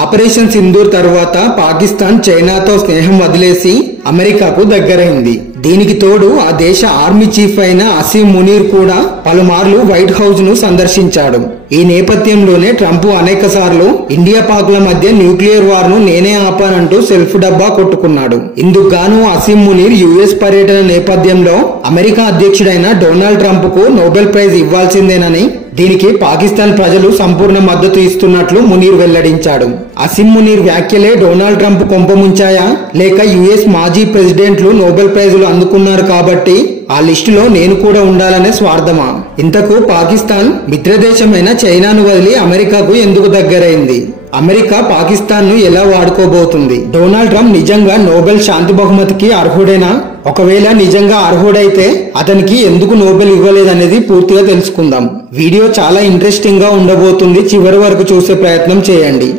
Operation Sindoor తర్వాత పాకిస్తాన్ చైనాతో స్నేహం వదిలేసి అమెరికాకు దగ్గరైంది. దీనికి తోడు ఆ దేశ ఆర్మీ చీఫ్ అయిన అసీం మునీర్ కూడా పలుమార్లు వైట్ హౌస్ ను సందర్శించాడు. ఈ నేపథ్యంలోనే ట్రంప్ అనేక సార్లు ఇండియా పాక్ల మధ్య న్యూక్లియర్ వార్ ను నేనే ఆపానంటూ సెల్ఫ్ డబ్బా కొట్టుకున్నాడు. ఇందుకు గాను అసీం మునీర్ యుఎస్ పర్యటన నేపథ్యంలో అమెరికా అధ్యక్షుడైన డొనాల్డ్ ట్రంప్ కు నోబెల్ ప్రైజ్ ఇవ్వాల్సిందేనని, దీనికి పాకిస్తాన్ ప్రజలు సంపూర్ణ మద్దతు ఇస్తున్నట్లు మునీర్ వెల్లడించాడు. అసీం మునీర్ వ్యాఖ్యలే డొనాల్డ్ ట్రంప్ కొంపముంచాయా, లేక యుఎస్ మాజీ ప్రెసిడెంట్లు నోబెల్ ప్రైజులు అందుకున్నారు కాబట్టి ఆ లిస్టులో నేను కూడా ఉండాలనే స్వార్థమా? ఇంతకు పాకిస్తాన్ మిత్రదేశమైన చైనాను వదిలి అమెరికాకు ఎందుకు దగ్గరైంది? అమెరికా పాకిస్తాన్ ను ఎలా వాడుకోబోతుంది? డొనాల్డ్ ట్రంప్ నిజంగా నోబెల్ శాంతి బహుమతికి అర్హుడేనా? ఒకవేళ నిజంగా అర్హుడైతే అతనికి ఎందుకు నోబెల్ ఇవ్వలేదనేది పూర్తిగా తెలుసుకుందాం. వీడియో చాలా ఇంట్రెస్టింగ్ గా ఉండబోతుంది. చివరి వరకు చూసే ప్రయత్నం చేయండి.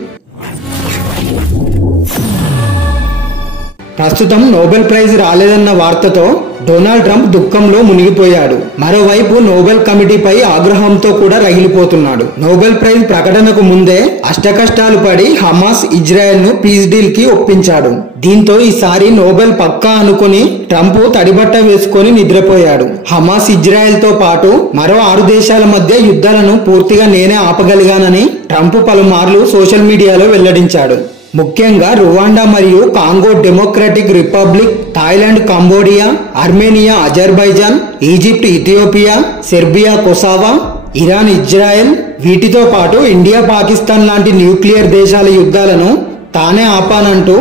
ప్రస్తుతం నోబెల్ ప్రైజ్ రాలేదన్న వార్తతో డొనాల్డ్ ట్రంప్ దుఃఖంలో మునిగిపోయాడు. మరోవైపు నోబెల్ కమిటీపై ఆగ్రహంతో కూడా రగిలిపోతున్నాడు. నోబెల్ ప్రైజ్ ప్రకటనకు ముందే అష్టకష్టాలు పడి హమాస్ ఇజ్రాయెల్ ను పీస్ డీల్ కి ఒప్పించాడు. దీంతో ఈసారి నోబెల్ పక్కా అనుకుని ట్రంప్ తడిబట్ట వేసుకొని నిద్రపోయాడు. హమాస్ ఇజ్రాయెల్ తో పాటు మరో 6 దేశాల మధ్య యుద్ధాలను పూర్తిగా నేనే ఆపగలిగానని ట్రంప్ పలుమార్లు సోషల్ మీడియాలో వెల్లడించాడు. ముఖ్యంగా రువాండా మరియు Congo Democratic Republic, Thailand, Cambodia, Armenia, Azerbaijan, Egypt, Ethiopia, Serbia, Kosovo, Iran, Israel వీటితో పాటు ఇండియా, పాకిస్తాన్ లాంటి న్యూక్లియర్ దేశాల యుద్ధాలను తానే ఆపానంటూ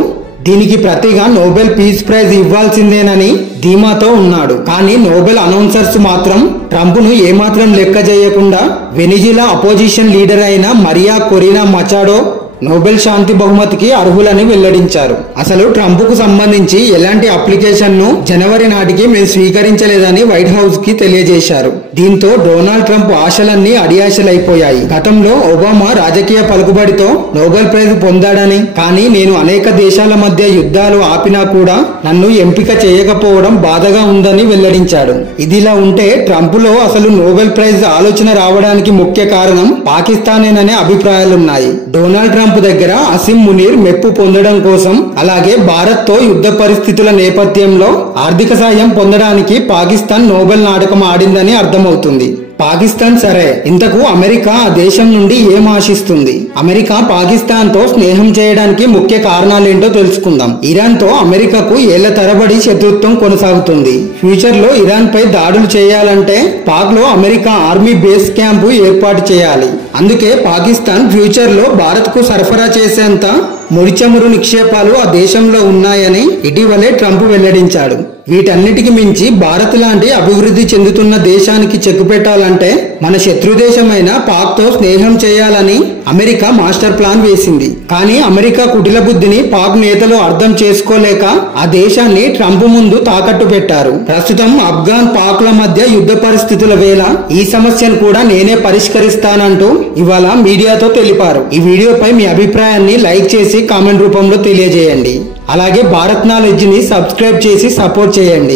దీనికి ప్రతిగా నోబెల్ పీస్ ప్రైజ్ ఇవ్వాల్సిందేనని ధీమాతో ఉన్నాడు. కానీ నోబెల్ అనౌన్సర్స్ మాత్రం ట్రంప్ ను ఏమాత్రం లెక్క చేయకుండా వెనిజులా అపోజిషన్ లీడర్ అయిన మరియా కొరినా మచాడో నోబెల్ శాంతి బహుమతికి అర్హులని వెల్లడించారు. అసలు ట్రంప్ కు సంబంధించి ఎలాంటి అప్లికేషన్ ను జనవరి నాటికి మేము స్వీకరించలేదని వైట్ హౌస్ కి తెలియజేశారు. దీంతో డొనాల్డ్ ట్రంప్ ఆశలన్నీ అడియాశలైపోయాయి. గతంలో ఒబామా రాజకీయ పలుకుబడితో నోబెల్ ప్రైజ్ పొందాడని, కానీ నేను అనేక దేశాల మధ్య యుద్ధాలు ఆపినా కూడా నన్ను ఎంపిక చేయకపోవడం బాధగా ఉందని వెల్లడించాడు. ఇదిలా ఉంటే ట్రంప్ లో అసలు నోబెల్ ప్రైజ్ ఆలోచన రావడానికి ముఖ్య కారణం పాకిస్తానేననే అభిప్రాయాలున్నాయి. డొనాల్డ్ ట్రంప్ దగ్గర అసీం మునీర్ మెప్పు పొందడం కోసం, అలాగే భారత్ తో యుద్ధ పరిస్థితుల నేపథ్యంలో ఆర్థిక సాయం పొందడానికి పాకిస్తాన్ నోబెల్ నాటకం ఆడిందని అర్థమవుతుంది. పాకిస్తాన్ సరే, ఇంతకు అమెరికా ఆ దేశం నుండి ఏం ఆశిస్తుంది? అమెరికా పాకిస్తాన్ తో స్నేహం చేయడానికి ముఖ్య కారణాలేంటో తెలుసుకుందాం. ఇరాన్ తో అమెరికాకు ఏళ్ల తరబడి శత్రుత్వం కొనసాగుతుంది. ఫ్యూచర్ లో ఇరాన్ పై దాడులు చేయాలంటే పాక్ లో అమెరికా ఆర్మీ బేస్ క్యాంపు ఏర్పాటు చేయాలి. అందుకే పాకిస్తాన్ ఫ్యూచర్ లో భారత్ కు సరఫరా చేసేంత ముడిచమురు నిక్షేపాలు ఆ దేశంలో ఉన్నాయని ఇటీవలే ట్రంప్ వెల్లడించాడు. వీటన్నిటికి మించి భారత్ లాంటి అభివృద్ధి చెందుతున్న దేశానికి చెక్ పెట్టాలంటే మన శత్రుదేశమైన పాక్ తో స్నేహం చేయాలని అమెరికా మాస్టర్ ప్లాన్ వేసింది. కానీ అమెరికా కుటిల బుద్ధిని పాక్ నేతలు అర్థం చేసుకోలేక ఆ దేశాన్ని ట్రంప్ ముందు తాకట్టు పెట్టారు. ప్రస్తుతం ఆఫ్ఘాన్, పాక్ ల మధ్య యుద్ధ పరిస్థితుల వేళ ఈ సమస్యను కూడా నేనే పరిష్కరిస్తానంటూ ఇవాళ మీడియాతో తెలిపారు. ఈ వీడియోపై మీ అభిప్రాయాన్ని లైక్ చేసి కామెంట్ రూపంలో తెలియజేయండి. అలాగే భారత్ నాలెడ్జ్ ని సబ్స్క్రైబ్ చేసి సపోర్ట్ చేయండి.